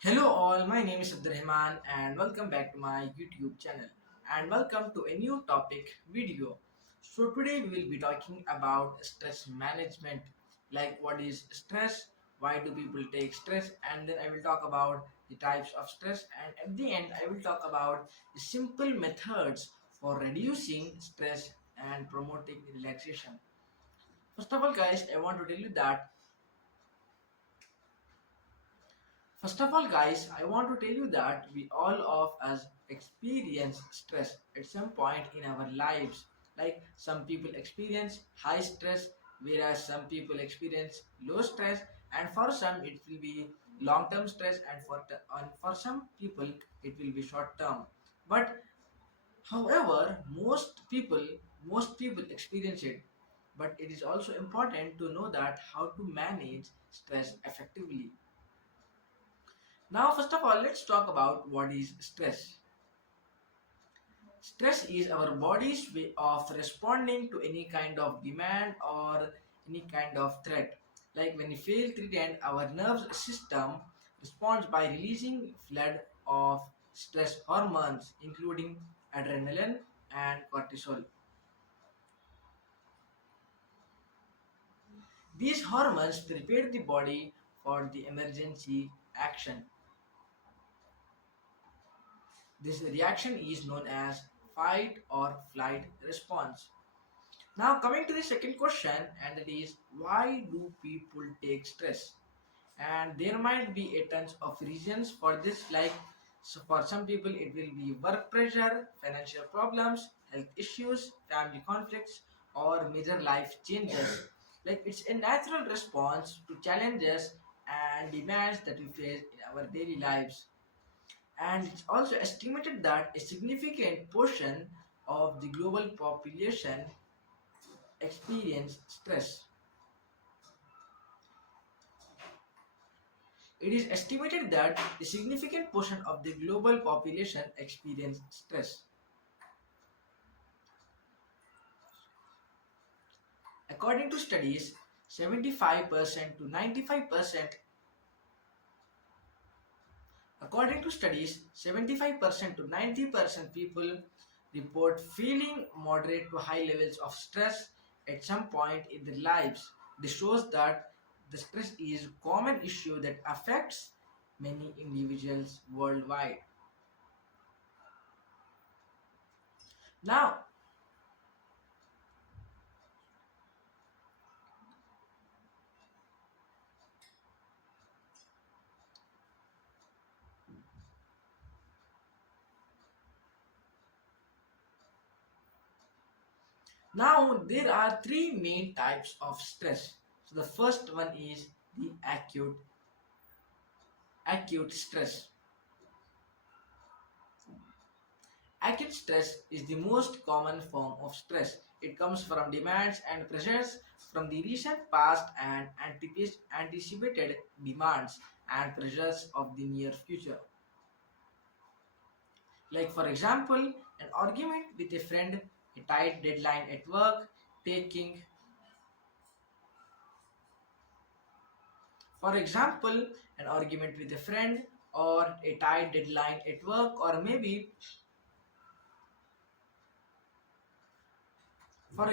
Hello all, my name is Rahman and welcome back to my YouTube channel and welcome to a new topic video. So today we will be talking about stress management, like what is stress, why do people take stress, and then I will talk about the types of stress, and at the end I will talk about the simple methods for reducing stress and promoting relaxation. First of all guys, I want to tell you that First of all, guys, I want to tell you that we all of us experience stress at some point in our lives. Like some people experience high stress, whereas some people experience low stress, and for some it will be long-term stress, and for some people it will be short-term. But however, most people experience it. But it is also important to know that how to manage stress effectively. Now, first of all, let's talk about what is stress. Stress is our body's way of responding to any kind of demand or any kind of threat. Like when we feel threatened, our nervous system responds by releasing flood of stress hormones, including adrenaline and cortisol. These hormones prepare the body for the emergency action. This reaction is known as fight or flight response. Now, coming to the second question, and that is why do people take stress? And there might be a tons of reasons for this, like so for some people it will be work pressure, financial problems, health issues, family conflicts, or major life changes. Like it's a natural response to challenges and demands that we face in our daily lives, and it's also estimated that a significant portion of the global population experience stress. It is estimated that a significant portion of the global population experience stress. According to studies, 75% to 95% according to studies, 75% to 90% people report feeling moderate to high levels of stress at some point in their lives. This shows that the stress is a common issue that affects many individuals worldwide. Now, Now, there are three main types of stress. So, the first one is the acute stress. Acute stress is the most common form of stress. It comes from demands and pressures from the recent past and anticipated demands and pressures of the near future. Like, for example, an argument with a friend, a tight deadline at work, taking For example, an argument with a friend, or a tight deadline at work, or maybe, for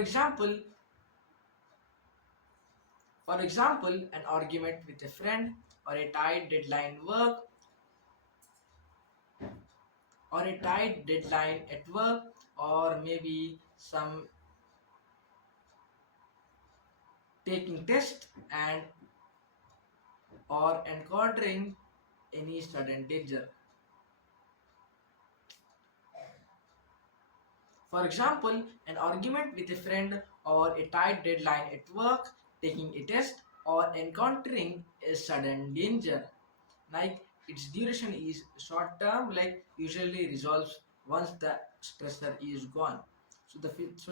example, an argument with a friend, or a tight deadline work, or a tight deadline at work, or maybe some taking test and or encountering any sudden danger. For example, an argument with a friend or a tight deadline at work, taking a test, or encountering a sudden danger. Like its duration is short term, like usually resolves once the stressor is gone. So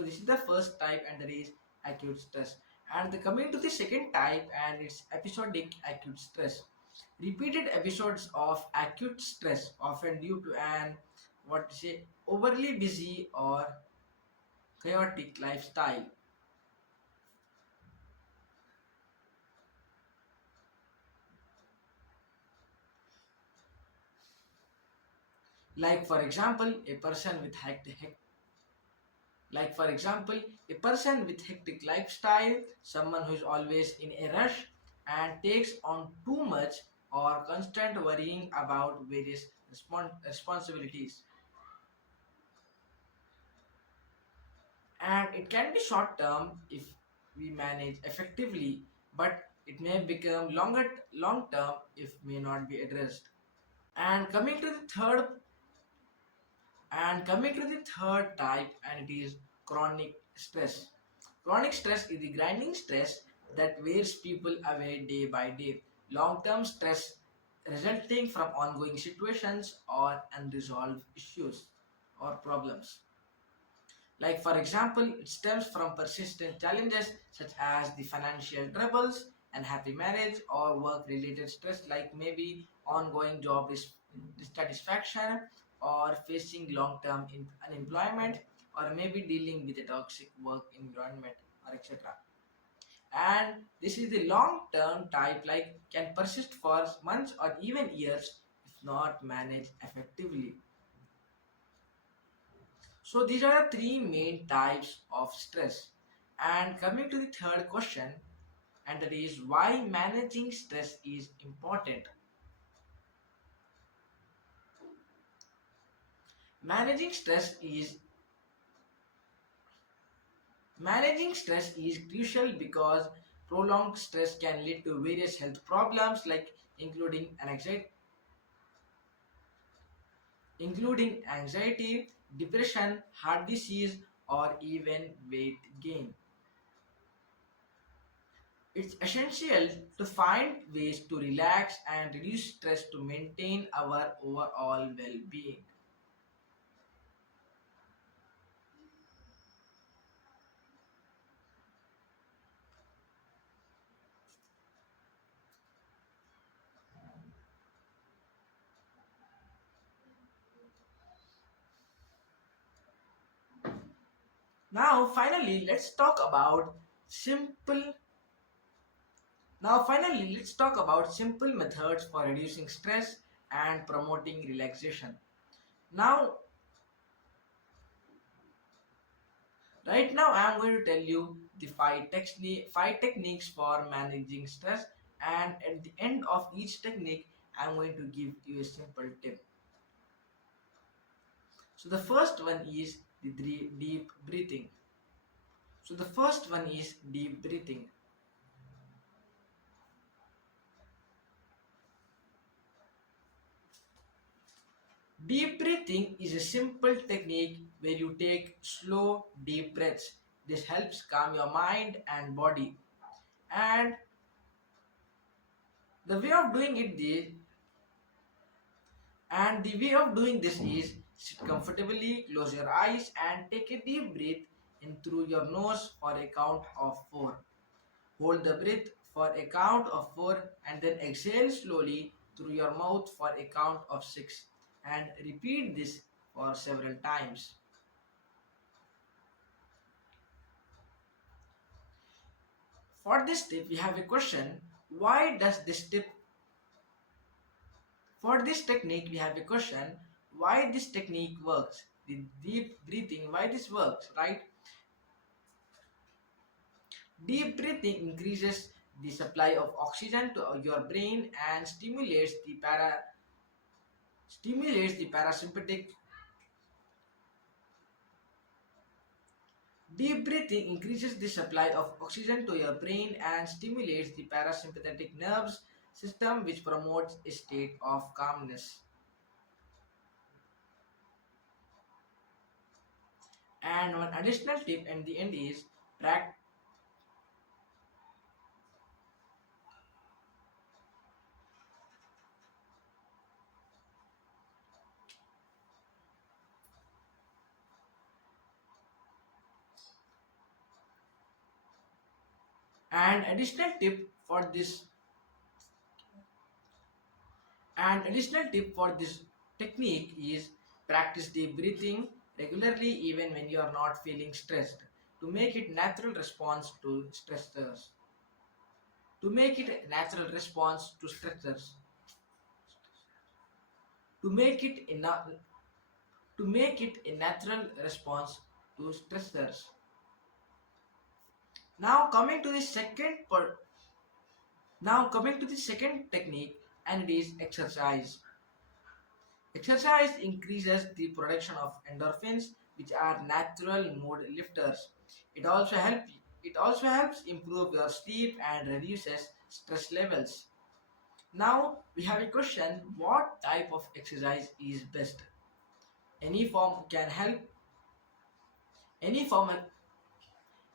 this is the first type, and that is acute stress. And coming to the second type, and it's episodic acute stress. Repeated episodes of acute stress, often due to an what to say overly busy or chaotic lifestyle. Like for example, a person with like for example, a person with hectic lifestyle, someone who is always in a rush and takes on too much or constant worrying about various responsibilities. And it can be short term if we manage effectively, but it may become long term if may not be addressed. And coming to the third type, and it is chronic stress. Chronic stress is the grinding stress that wears people away day by day. Long term stress resulting from ongoing situations or unresolved issues or problems. Like, for example, it stems from persistent challenges such as the financial troubles, unhappy marriage, or work related stress, like maybe ongoing job dissatisfaction, or facing long term unemployment, or maybe dealing with a toxic work environment, or etc. And this is the long term type, like can persist for months or even years if not managed effectively. So these are the three main types of stress. And coming to the third question, and that is why managing stress is important. Managing stress is Managing stress is crucial because prolonged stress can lead to various health problems like including anxiety, depression, heart disease, or even weight gain. It's essential to find ways to relax and reduce stress to maintain our overall well being. Now, finally, let's talk about simple. let's talk about simple methods for reducing stress and promoting relaxation. Now, right now, I am going to tell you the five techniques for managing stress, and at the end of each technique, I am going to give you a simple tip. So the first one is the deep breathing. So the first one is deep breathing. Deep breathing is a simple technique where you take slow, deep breaths. This helps calm your mind and body. And the way of doing it is, and the way of doing this is sit comfortably, close your eyes, and take a deep breath in through your nose for a count of 4. Hold the breath for a count of 4 and then exhale slowly through your mouth for a count of 6, and repeat this for several times. For this tip, we have a question. Why does this tip? For this technique, we have a question. Why this technique works? The deep breathing, why this works, right? Deep breathing increases the supply of oxygen to your brain and stimulates the parasympathetic. Deep breathing increases the supply of oxygen to your brain and stimulates the parasympathetic nerves system, which promotes a state of calmness. And one additional tip at the end is prac- and additional tip for this technique is practice deep breathing regularly even when you are not feeling stressed to make it natural response to stressors. To make it a natural response to stressors. To make it enough. to make it a natural response to stressors. Now coming to the second technique, and it is exercise. Exercise increases the production of endorphins, which are natural mood lifters. It also helps improve your sleep and reduces stress levels. Now we have a question: what type of exercise is best? Any form can help. Any form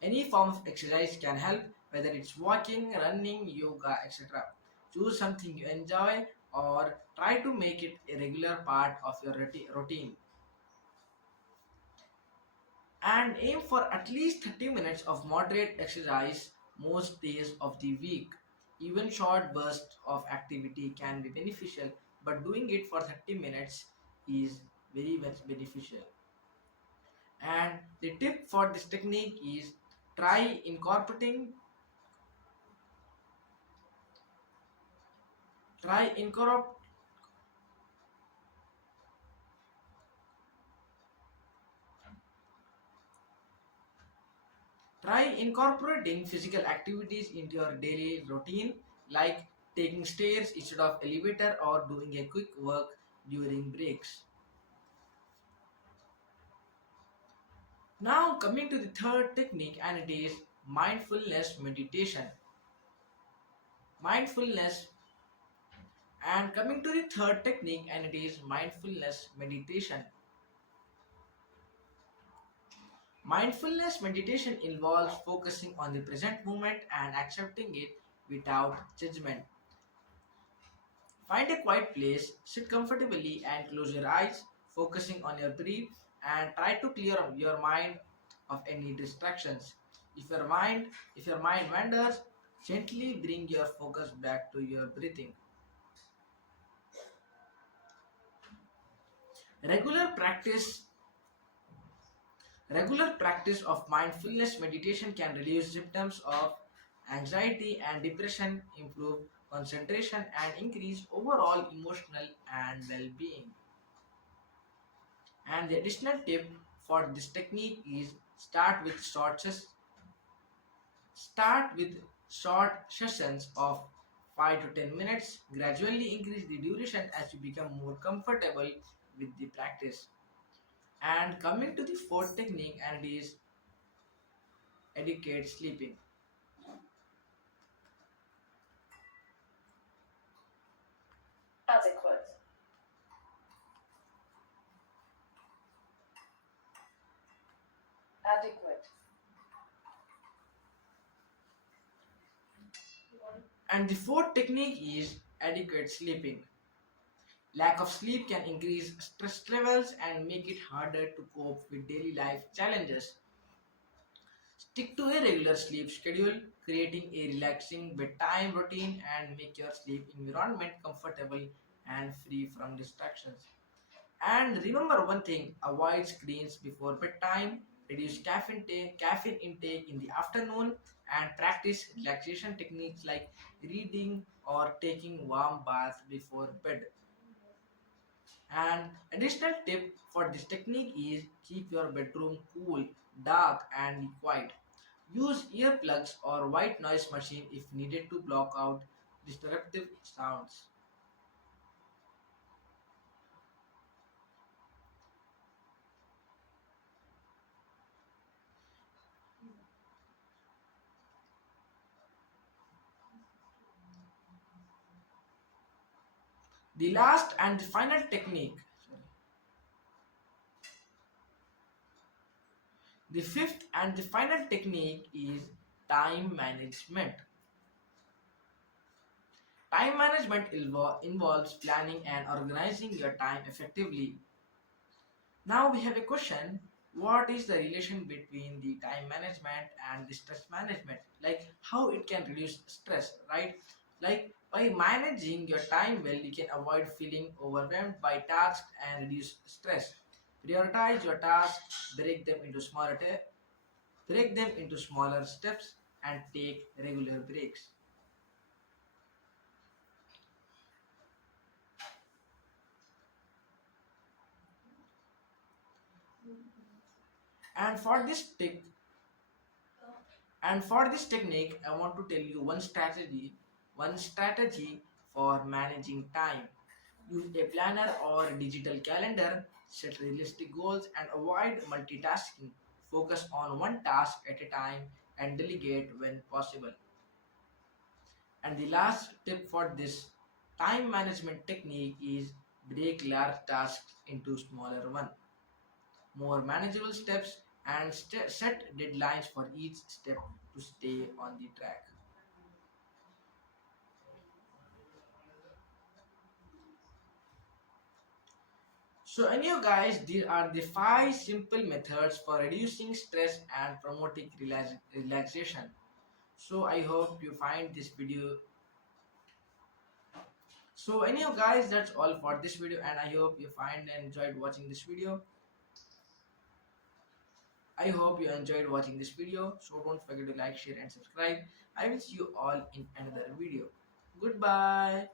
Any form of exercise can help, whether it's walking, running, yoga, etc. Choose something you enjoy or try to make it a regular part of your routine. And aim for at least 30 minutes of moderate exercise most days of the week. Even short bursts of activity can be beneficial, but doing it for 30 minutes is very much beneficial. And the tip for this technique is try incorporating try incorpor- try incorporating physical activities into your daily routine, like taking stairs instead of elevator or doing a quick work during breaks. Now coming to the third technique, and it is mindfulness meditation. Mindfulness and coming to the third technique, and it is mindfulness meditation. Mindfulness meditation involves focusing on the present moment and accepting it without judgment. Find a quiet place, sit comfortably and close your eyes, focusing on your breath, and try to clear your mind of any distractions. If your mind wanders, gently bring your focus back to your breathing. Regular practice Regular practice of mindfulness meditation can reduce symptoms of anxiety and depression, improve concentration, and increase overall emotional and well-being. And the additional tip for this technique is start with short sessions of 5 to 10 minutes. Gradually increase the duration as you become more comfortable with the practice. And coming to the fourth technique, and it is adequate sleeping. Adequate. Adequate. And the fourth technique is adequate sleeping. Lack of sleep can increase stress levels and make it harder to cope with daily life challenges. Stick to a regular sleep schedule, creating a relaxing bedtime routine, and make your sleep environment comfortable and free from distractions. And remember one thing: avoid screens before bedtime, reduce caffeine intake in the afternoon, and practice relaxation techniques like reading or taking warm bath before bed. An additional tip for this technique is keep your bedroom cool, dark, and quiet. Use earplugs or white noise machine if needed to block out disruptive sounds. The last and the final technique, the fifth and the final technique is time management. Time management involves planning and organizing your time effectively. Now we have a question: what is the relation between the time management and the stress management? Like how it can reduce stress, right? Like by managing your time well, you can avoid feeling overwhelmed by tasks and reduce stress. Prioritize your tasks, break them into smaller steps, and take regular breaks. And for this tech and for this technique, I want to tell you one strategy for managing time. Use a planner or digital calendar, set realistic goals, and avoid multitasking. Focus on one task at a time and delegate when possible. And the last tip for this time management technique is break large tasks into smaller one, more manageable steps, and set deadlines for each step to stay on the track. So, anyhow, guys, these are the five simple methods for reducing stress and promoting relaxation. So, I hope you find this video. So, anyhow, guys, that's all for this video, and I hope you find and enjoyed watching this video. I hope you enjoyed watching this video. So, don't forget to like, share, and subscribe. I will see you all in another video. Goodbye.